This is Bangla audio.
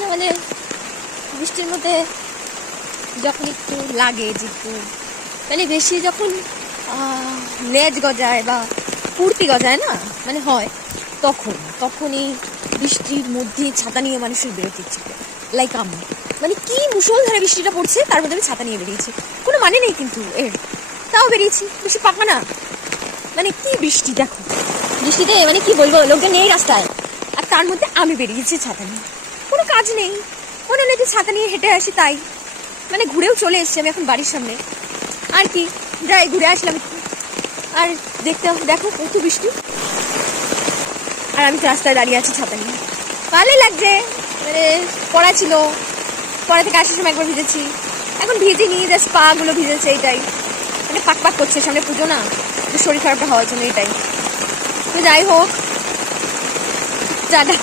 না মানে বৃষ্টির মধ্যে যখন একটু লাগে যে একটু মানে বেশি যখন লেজ গজায় বা কুর্তি গজায় না মানে হয় তখনই বৃষ্টির মধ্যে ছাতা নিয়ে মানুষের বেরোতে ইচ্ছে করে। লাইক আমি মানে কি মুষলধারে বৃষ্টিটা পড়ছে তার মধ্যে আমি ছাতা নিয়ে বেরিয়েছি, কোনো মানে নেই কিন্তু এর, তাও বেরিয়েছি। বেশি পাকা না মানে কি বৃষ্টি দেখো, বৃষ্টিতে মানে কি বলবো, লোকজন নেই রাস্তায় আর তার মধ্যে আমি বেরিয়েছি ছাতা নিয়ে, কোনো কাজ নেই, মনে হলো যে ছাতা নিয়ে হেঁটে আসি তাই। মানে ঘুরেও চলে এসেছি আমি এখন বাড়ির সামনে, আর কি যাই ঘুরে আসলাম একটু। আর দেখো কত বৃষ্টি, আর আমি তো রাস্তায় দাঁড়িয়ে আছি ছাতা নিয়ে, ভালোই লাগছে। মানে পড়া ছিল, পড়া থেকে আসার সময় একবার ভিজেছি, এখন ভিজিনি, জাস্ট পা গুলো ভিজেছে, এইটাই। মানে পাক পাক করছে, সামনে পুজো না, শরীর খারাপটা হওয়ার জন্য, এটাই। তো যাই হোক, টাটা।